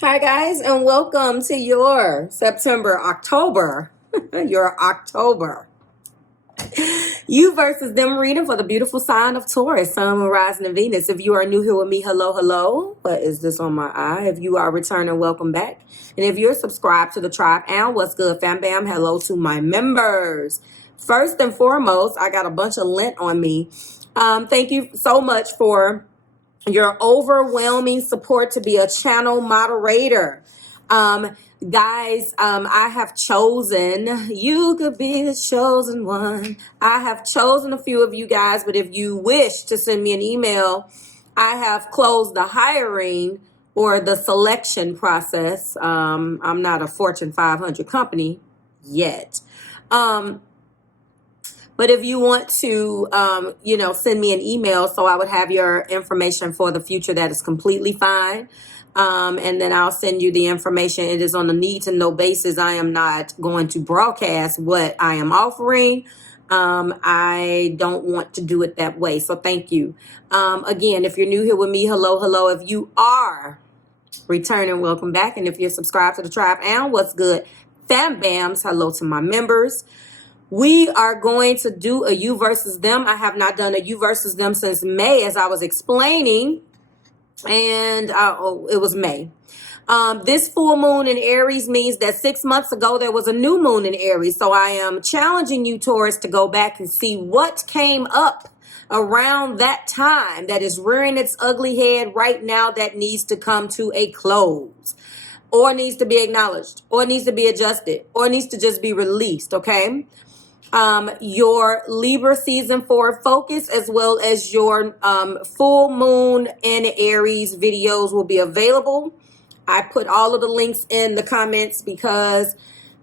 Hi guys, and welcome to your October, your October. You versus them reading for the beautiful sign of Taurus, Sun, Moon, Rising, and Venus. If you are new here with me, hello, hello. What is this on my eye? If you are returning, welcome back. And if you're subscribed to the tribe, and what's good, fam bam, hello to my members. First and foremost, I got a bunch of lint on me. Thank you so much for your overwhelming support to be a channel moderator. Guys, I have chosen, you could be the chosen one. I have chosen a few of you guys, but if you wish to send me an email, I have closed the hiring or the selection process. I'm not a Fortune 500 company yet. But if you want to, send me an email so I would have your information for the future, that is completely fine. And then I'll send you the information. It is on a need-to-know basis. I am not going to broadcast what I am offering. I don't want to do it that way. So thank you. Again, if you're new here with me, hello, hello. If you are returning, welcome back. And if you're subscribed to the tribe, and what's good, fam bams, hello to my members. We are going to do a you versus them. I have not done a you versus them since May, as I was explaining. And it was May. This full moon in Aries means that 6 months ago, there was a new moon in Aries. So I am challenging you, Taurus, to go back and see what came up around that time that is rearing its ugly head right now that needs to come to a close, or needs to be acknowledged, or needs to be adjusted, or needs to just be released, okay? Your Libra season 4 focus, as well as your full moon in Aries videos will be available. I put all of the links in the comments because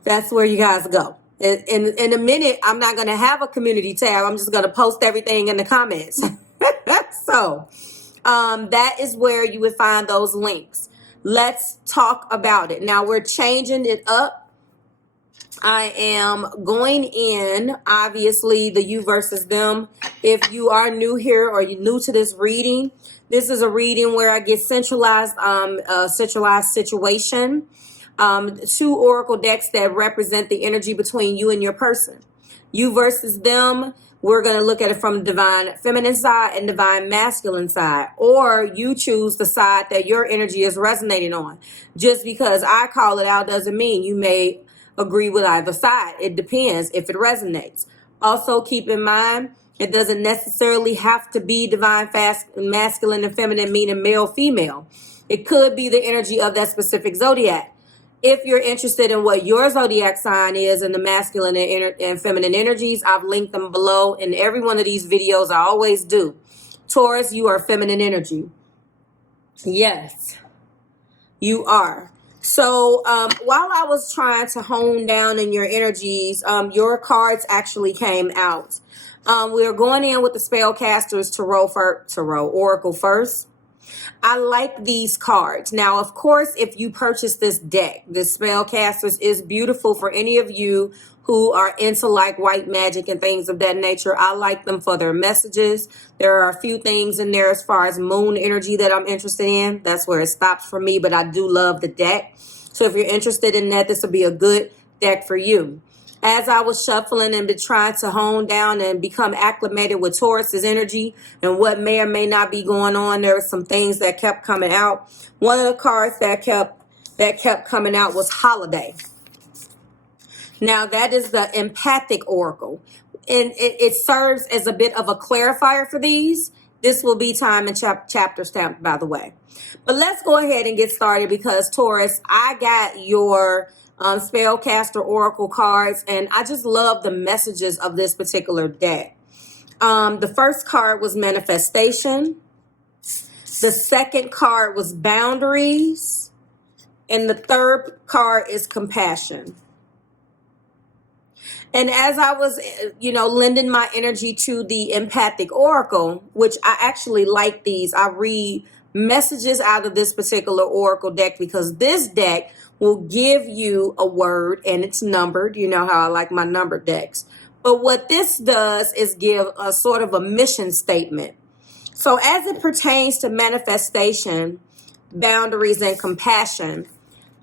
that's where you guys go. In a minute, I'm not going to have a community tab. I'm just going to post everything in the comments. So that is where you would find those links. Let's talk about it. Now we're changing it up. I am going in, obviously, the you versus them. If you are new here or you're new to this reading, this is a reading where I get centralized situation. 2 oracle decks that represent the energy between you and your person. You versus them, we're going to look at it from divine feminine side and divine masculine side. Or you choose the side that your energy is resonating on. Just because I call it out doesn't mean you may agree with either side. It depends if it resonates. Also, keep in mind, it doesn't necessarily have to be divine masculine and feminine, meaning male, female. It could be the energy of that specific zodiac. If you're interested in what your zodiac sign is and the masculine and feminine energies, I've linked them below in every one of these videos. I always do. Taurus, you are feminine energy. Yes, you are. So while I was trying to hone down in your energies, your cards actually came out. We're going in with the SpellCasters Tarot Oracle first. I like these cards. Now, of course, if you purchase this deck, this SpellCasters is beautiful for any of you who are into like white magic and things of that nature. I like them for their messages. There are a few things in there as far as moon energy that I'm interested in. That's where it stops for me, but I do love the deck. So if you're interested in that, this will be a good deck for you. As I was shuffling and been trying to hone down and become acclimated with Taurus's energy and what may or may not be going on, there were some things that kept coming out. One of the cards that kept coming out was Holiday. Now, that is the Empathic Oracle. And it serves as a bit of a clarifier for these. This will be time and chapter stamped, by the way. But let's go ahead and get started because, Taurus, I got your Spellcaster Oracle cards, and I just love the messages of this particular deck. The first card was Manifestation. The second card was Boundaries. And the third card is Compassion. And as I was, lending my energy to the Empathic Oracle, which I actually like these, I read messages out of this particular Oracle deck because this deck will give you a word and it's numbered. You know how I like my numbered decks. But what this does is give a sort of a mission statement. So as it pertains to manifestation, boundaries, and compassion,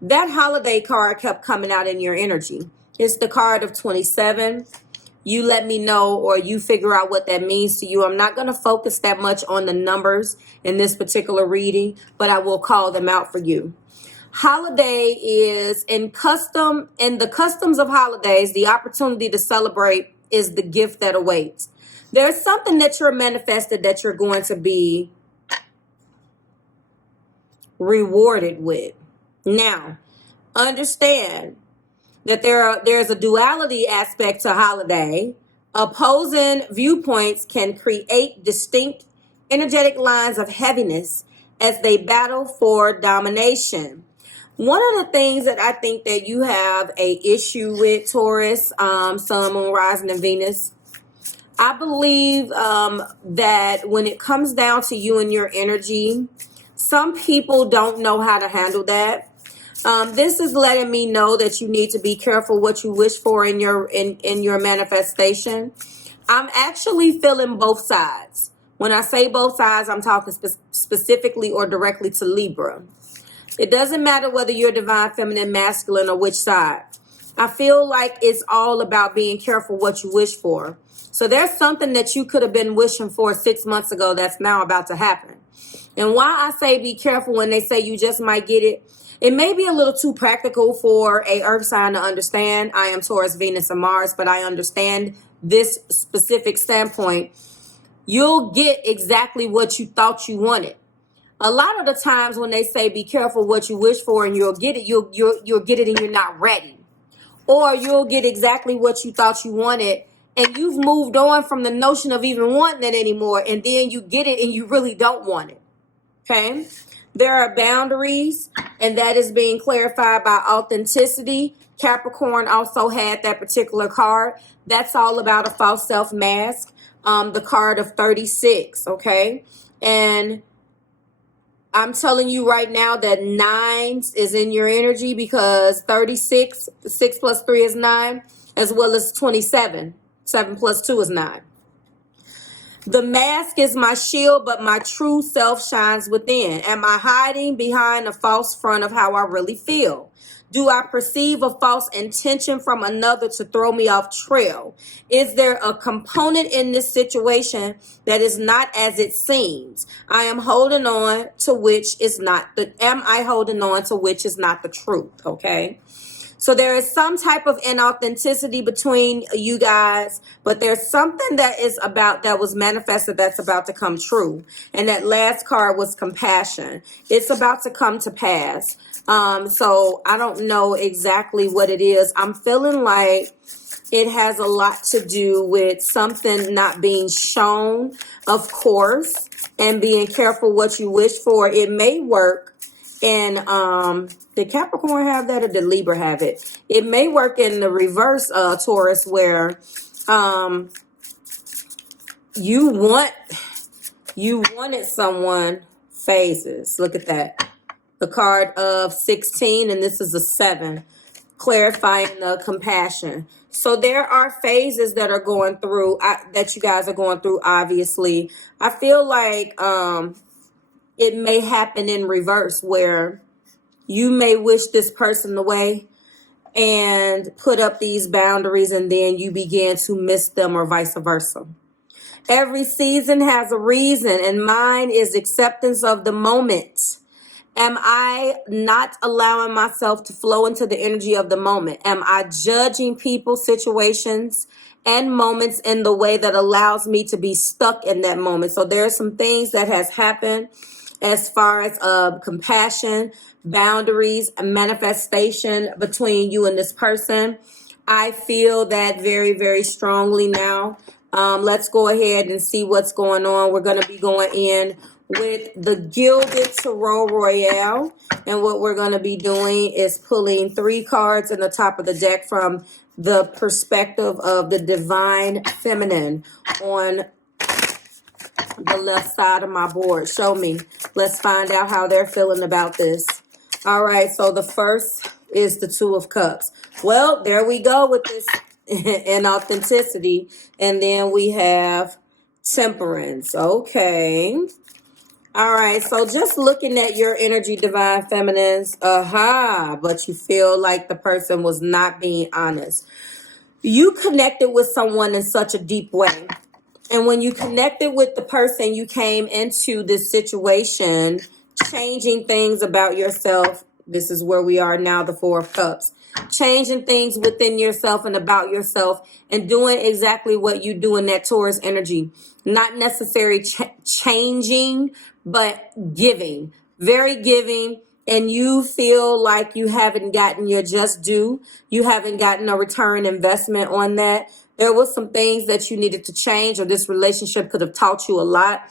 that holiday card kept coming out in your energy. It's the card of 27. You let me know, or you figure out what that means to you. I'm not going to focus that much on the numbers in this particular reading, but I will call them out for you. Holiday is in the customs of holidays, the opportunity to celebrate is the gift that awaits. There's something that you're manifested that you're going to be rewarded with. Now, understand that there's a duality aspect to holiday. Opposing viewpoints can create distinct energetic lines of heaviness as they battle for domination. One of the things that I think that you have a issue with, Taurus, Sun, Moon, Rising, and Venus, I believe that when it comes down to you and your energy, some people don't know how to handle that. This is letting me know that you need to be careful what you wish for in your manifestation. I'm actually feeling both sides. When I say both sides, I'm talking specifically or directly to Libra. It doesn't matter whether you're divine, feminine, masculine, or which side. I feel like it's all about being careful what you wish for. So there's something that you could have been wishing for 6 months ago that's now about to happen. And why I say be careful when they say you just might get it, it may be a little too practical for a earth sign to understand. I am Taurus, Venus, and Mars, but I understand this specific standpoint. You'll get exactly what you thought you wanted. A lot of the times when they say be careful what you wish for and you'll get it, you'll get it and you're not ready. Or you'll get exactly what you thought you wanted and you've moved on from the notion of even wanting it anymore, and then you get it and you really don't want it. Okay? There are boundaries, and that is being clarified by authenticity. Capricorn also had that particular card. That's all about a false self mask. The card of 36, okay? And I'm telling you right now that 9 is in your energy because 36, 6 plus 3 is 9, as well as 27. 7 plus 2 is 9. The mask is my shield, but my true self shines within. Am I hiding behind a false front of how I really feel? Do I perceive a false intention from another to throw me off trail? Is there a component in this situation that is not as it seems? I am holding on to which is not the, am I holding on to which is not the truth? Okay. So there is some type of inauthenticity between you guys, but there's something that is about, that was manifested, that's about to come true. And that last card was compassion. It's about to come to pass. So I don't know exactly what it is. I'm feeling like it has a lot to do with something not being shown, of course, and being careful what you wish for. It may work in, did Capricorn have that or did Libra have it? It may work in the reverse, Taurus, where you wanted someone phases. Look at that. The card of 16, and this is a 7, clarifying the compassion. So there are phases that are going through, that you guys are going through, obviously. I feel like it may happen in reverse, where you may wish this person away and put up these boundaries, and then you begin to miss them, or vice versa. Every season has a reason, and mine is acceptance of the moment. Am I not allowing myself to flow into the energy of the moment? Am I judging people, situations, and moments in the way that allows me to be stuck in that moment? So there are some things that has happened as far as compassion, boundaries, and manifestation between you and this person. I feel that very, very strongly now. Let's go ahead and see what's going on. We're going to be going in with the Gilded Tarot Royale. And what we're going to be doing is pulling 3 cards in the top of the deck from the perspective of the Divine Feminine on the left side of my board. Show me. Let's find out how they're feeling about this. All right, so the first is the 2 of Cups. Well, there we go with this inauthenticity. And then we have Temperance. Okay. All right, so just looking at your energy, divine feminines, but you feel like the person was not being honest. You connected with someone in such a deep way. And when you connected with the person, you came into this situation, changing things about yourself. This is where we are now, the Four of Cups. Changing things within yourself and about yourself and doing exactly what you do in that Taurus energy. Not necessarily changing, but giving. Very giving. And you feel like you haven't gotten your just due. You haven't gotten a return investment on that. There was some things that you needed to change, or this relationship could have taught you a lot.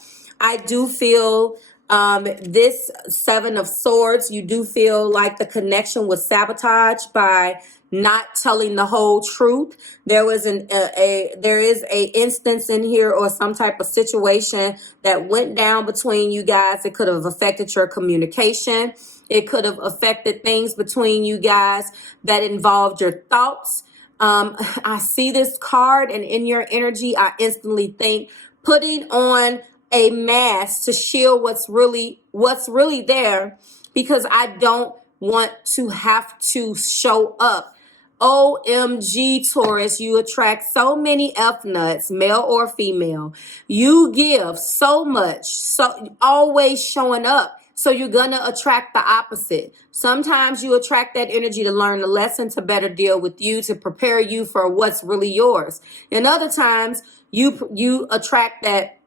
I do feel this Seven of Swords, you do feel like the connection was sabotaged by not telling the whole truth. There is a instance in here or some type of situation that went down between you guys. It could have affected your communication. It could have affected things between you guys that involved your thoughts. I see this card, and in your energy, I instantly think putting on a mask to shield what's really there, because I don't want to have to show up. OMG, Taurus, you attract so many F nuts, male or female. You give so much, so always showing up. So you're going to attract the opposite. Sometimes you attract that energy to learn the lesson, to better deal with you, to prepare you for what's really yours. And other times you attract that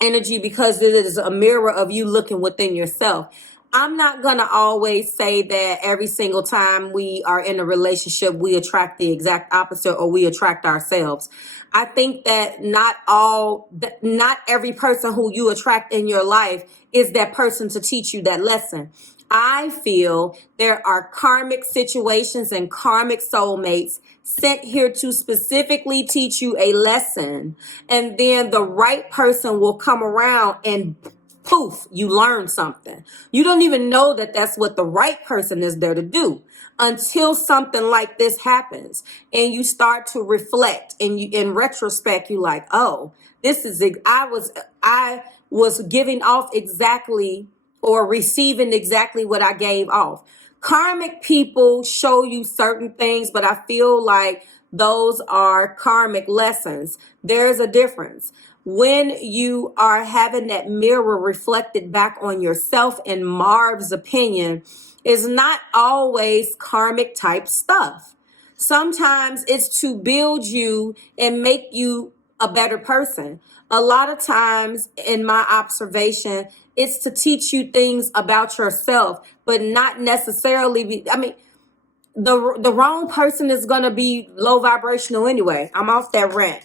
energy because it is a mirror of you looking within yourself. I'm not going to always say that every single time we are in a relationship, we attract the exact opposite or we attract ourselves. I think that not every person who you attract in your life is that person to teach you that lesson. I feel there are karmic situations and karmic soulmates sent here to specifically teach you a lesson. And then the right person will come around and poof, you learn something. You don't even know that that's what the right person is there to do until something like this happens and you start to reflect, and you, in retrospect, you like, oh, this is, I was giving off exactly or receiving exactly what I gave off. Karmic people show you certain things, but I feel like those are karmic lessons. There's a difference. When you are having that mirror reflected back on yourself, in Marv's opinion, is not always karmic type stuff. Sometimes it's to build you and make you a better person. A lot of times, in my observation, it's to teach you things about yourself, but not necessarily the wrong person is going to be low vibrational anyway. I'm off that rant.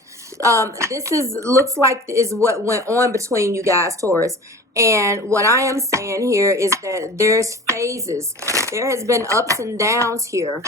This looks like is what went on between you guys, Taurus. And what I am saying here is that there's phases. There has been ups and downs here.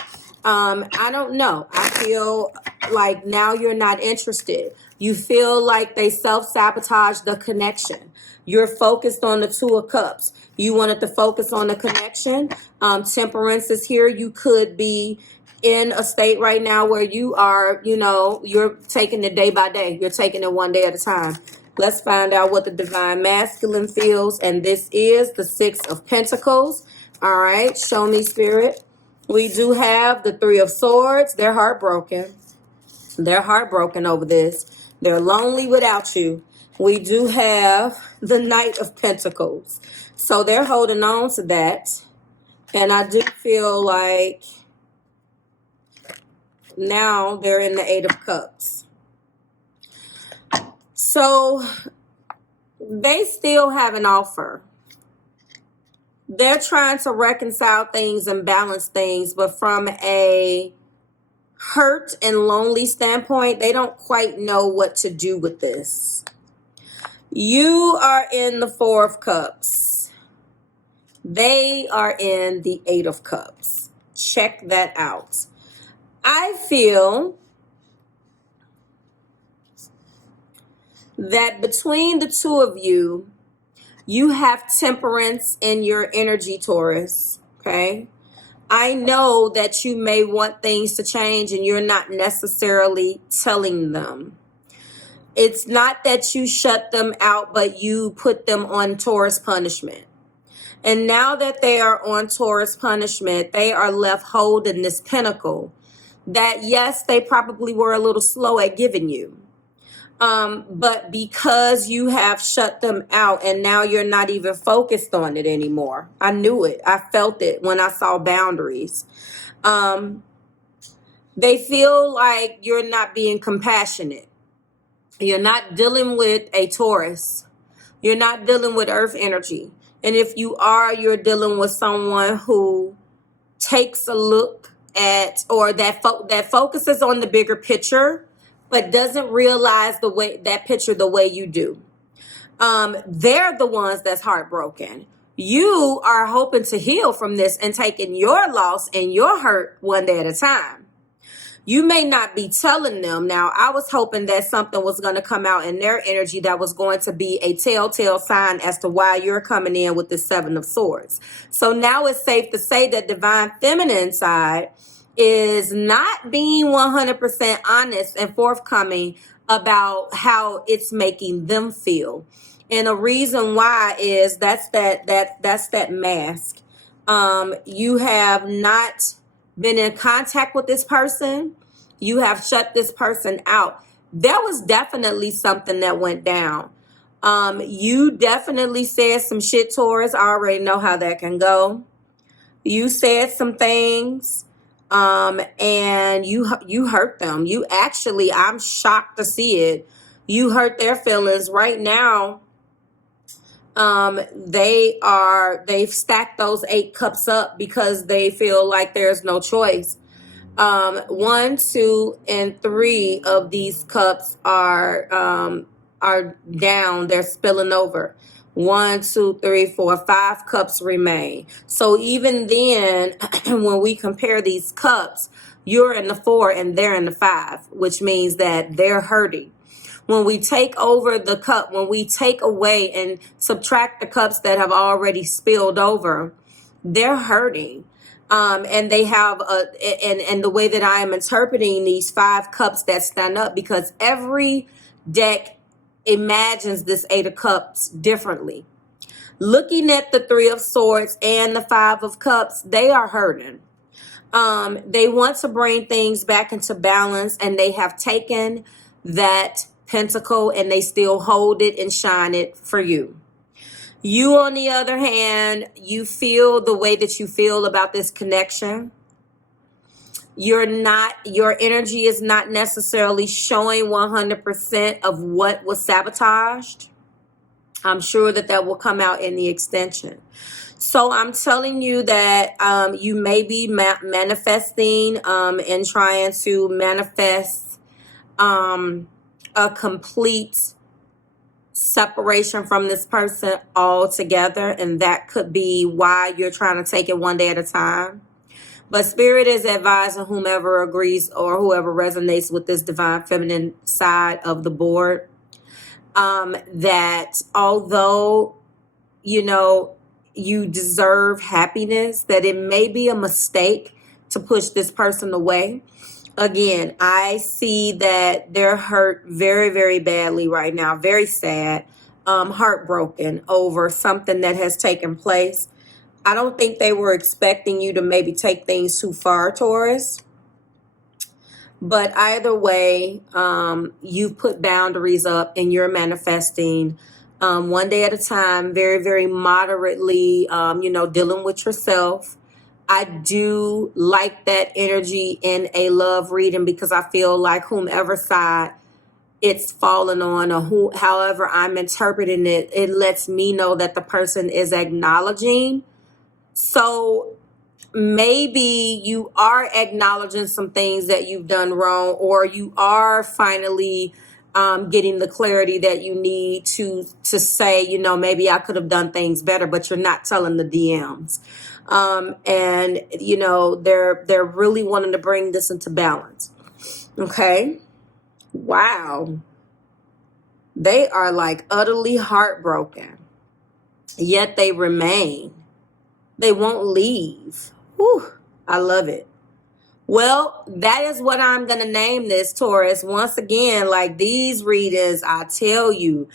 I don't know. I feel like now you're not interested. You feel like they self-sabotage the connection. You're focused on the Two of Cups. You wanted to focus on the connection. Temperance is here. You could be in a state right now where you are, you're taking it day by day. You're taking it one day at a time. Let's find out what the divine masculine feels. And this is the Six of Pentacles. All right. Show me, Spirit. We do have the Three of Swords. They're heartbroken. They're heartbroken over this. They're lonely without you. We do have the Knight of Pentacles. So they're holding on to that. And I do feel like now they're in the Eight of Cups. So they still have an offer. They're trying to reconcile things and balance things, but from a hurt and lonely standpoint, they don't quite know what to do with this. You are in the Four of Cups. They are in the Eight of Cups. Check that out. I feel that between the two of you, you have temperance in your energy, Taurus. Okay. I know that you may want things to change and you're not necessarily telling them. It's not that you shut them out, but you put them on Taurus punishment. And now that they are on Taurus punishment, they are left holding this pinnacle that, yes, they probably were a little slow at giving you. But because you have shut them out and now you're not even focused on it anymore. I knew it. I felt it when I saw boundaries. They feel like you're not being compassionate. You're not dealing with a Taurus. You're not dealing with earth energy. And if you are, you're dealing with someone who takes a look at, or that focuses on the bigger picture, but doesn't realize the way that picture the way you do. They're the ones that's heartbroken. You are hoping to heal from this and taking your loss and your hurt one day at a time. You may not be telling them. Now, I was hoping that something was going to come out in their energy that was going to be a telltale sign as to why you're coming in with the Seven of Swords. So now it's safe to say that divine feminine side is not being 100% honest and forthcoming about how it's making them feel. And the reason why is that's that mask. You have not been in contact with this person. You have shut this person out. There was definitely something that went down. You definitely said some shit, Taurus. I already know how that can go. You said some things, and you hurt them. You actually, I'm shocked to see it. You hurt their feelings right now. They've stacked those 8 cups up because they feel like there's no choice. 1, 2, and 3 of these cups are down. They're spilling over. 1, 2, 3, 4, 5 cups remain. So even then, when we compare these cups, you're in the 4 and they're in the 5, which means that they're hurting. When we take over the cup, when we take away and subtract the cups that have already spilled over, they're hurting. And they have and the way that I am interpreting these 5 cups that stand up, because every deck imagines this 8 of cups differently. Looking at the 3 of swords and the 5 of cups, they are hurting. They want to bring things back into balance, and they have taken that pentacle and they still hold it and shine it for you. You, on the other hand, you feel the way that you feel about this connection. Your energy is not necessarily showing 100% of what was sabotaged. I'm sure that will come out in the extension. So I'm telling you that you may be manifesting and trying to manifest a complete separation from this person altogether, and that could be why you're trying to take it one day at a time. But Spirit is advising whomever agrees or whoever resonates with this divine feminine side of the board, that although you deserve happiness, that it may be a mistake to push this person away. Again, I see that they're hurt very, very badly right now. Very sad, heartbroken over something that has taken place. I don't think they were expecting you to maybe take things too far, Taurus. But either way, you've put boundaries up and you're manifesting one day at a time, very, very moderately, dealing with yourself. I do like that energy in a love reading, because I feel like whomever side it's fallen on, or however I'm interpreting it, it lets me know that the person is acknowledging. So maybe you are acknowledging some things that you've done wrong, or you are finally getting the clarity that you need to say, maybe I could have done things better, but you're not telling the DMs. And they're really wanting to bring this into balance. Okay. Wow. They are like utterly heartbroken, yet they remain. They won't leave. Whew, I love it. Well, that is what I'm going to name this, Taurus. Once again, like these readers, I tell you,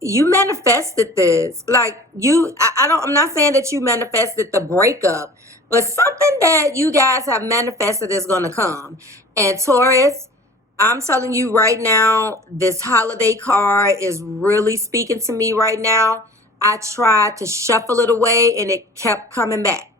you manifested this. Like I'm not saying that you manifested the breakup, but something that you guys have manifested is going to come. And Taurus, I'm telling you right now, this holiday card is really speaking to me right now. I tried to shuffle it away and it kept coming back.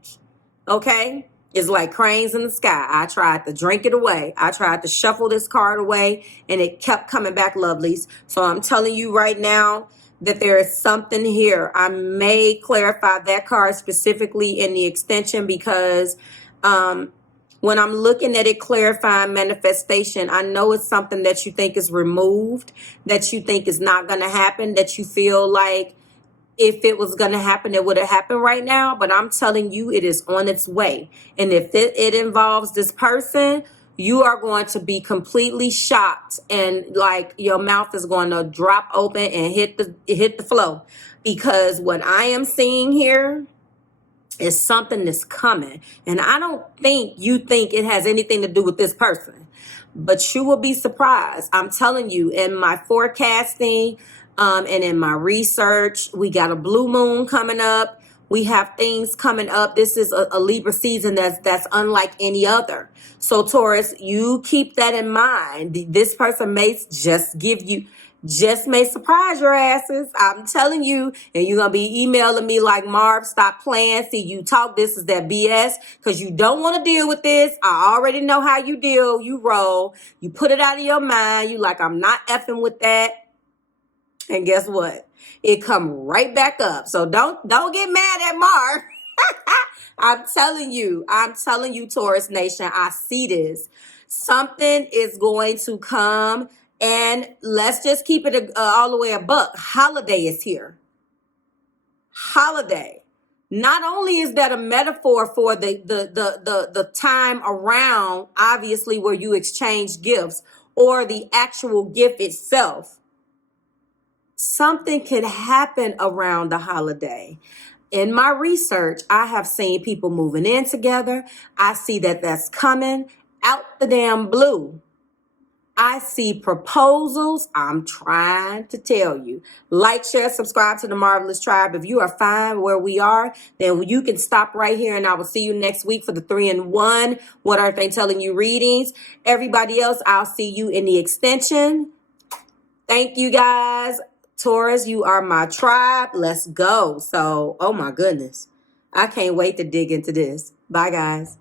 Okay? It's like cranes in the sky. I tried to drink it away. I tried to shuffle this card away and it kept coming back, lovelies. So I'm telling you right now that there is something here. I may clarify that card specifically in the extension because when I'm looking at it clarifying manifestation, I know it's something that you think is removed, that you think is not going to happen, that you feel like if it was going to happen, it would have happened right now. But I'm telling you, it is on its way. And if it involves this person, you are going to be completely shocked. And like your mouth is going to drop open and hit the flow. Because what I am seeing here is something that's coming. And I don't think you think it has anything to do with this person. But you will be surprised. I'm telling you, in my forecasting, and in my research, we got a blue moon coming up. We have things coming up. This is a Libra season that's unlike any other. So Taurus, you keep that in mind. This person may may surprise your asses. I'm telling you, and you're going to be emailing me like, Marv, stop playing. See, you talk, this is that BS because you don't want to deal with this. I already know how you deal. You roll. You put it out of your mind. You like, I'm not effing with that. And guess what? It come right back up. So don't get mad at Marv. I'm telling you, Taurus Nation, I see this. Something is going to come, and let's just keep it all the way a buck. Holiday is here. Holiday. Not only is that a metaphor for the time around, obviously, where you exchange gifts or the actual gift itself. Something could happen around the holiday. In my research, I have seen people moving in together. I see that that's coming out the damn blue. I see proposals. I'm trying to tell you. Like, share, subscribe to the Marvelous Tribe. If you are fine where we are, then you can stop right here and I will see you next week for the 3-in-1 What Are They Telling You readings. Everybody else, I'll see you in the extension. Thank you guys. Taurus, you are my tribe. Let's go. So, oh my goodness. I can't wait to dig into this. Bye, guys.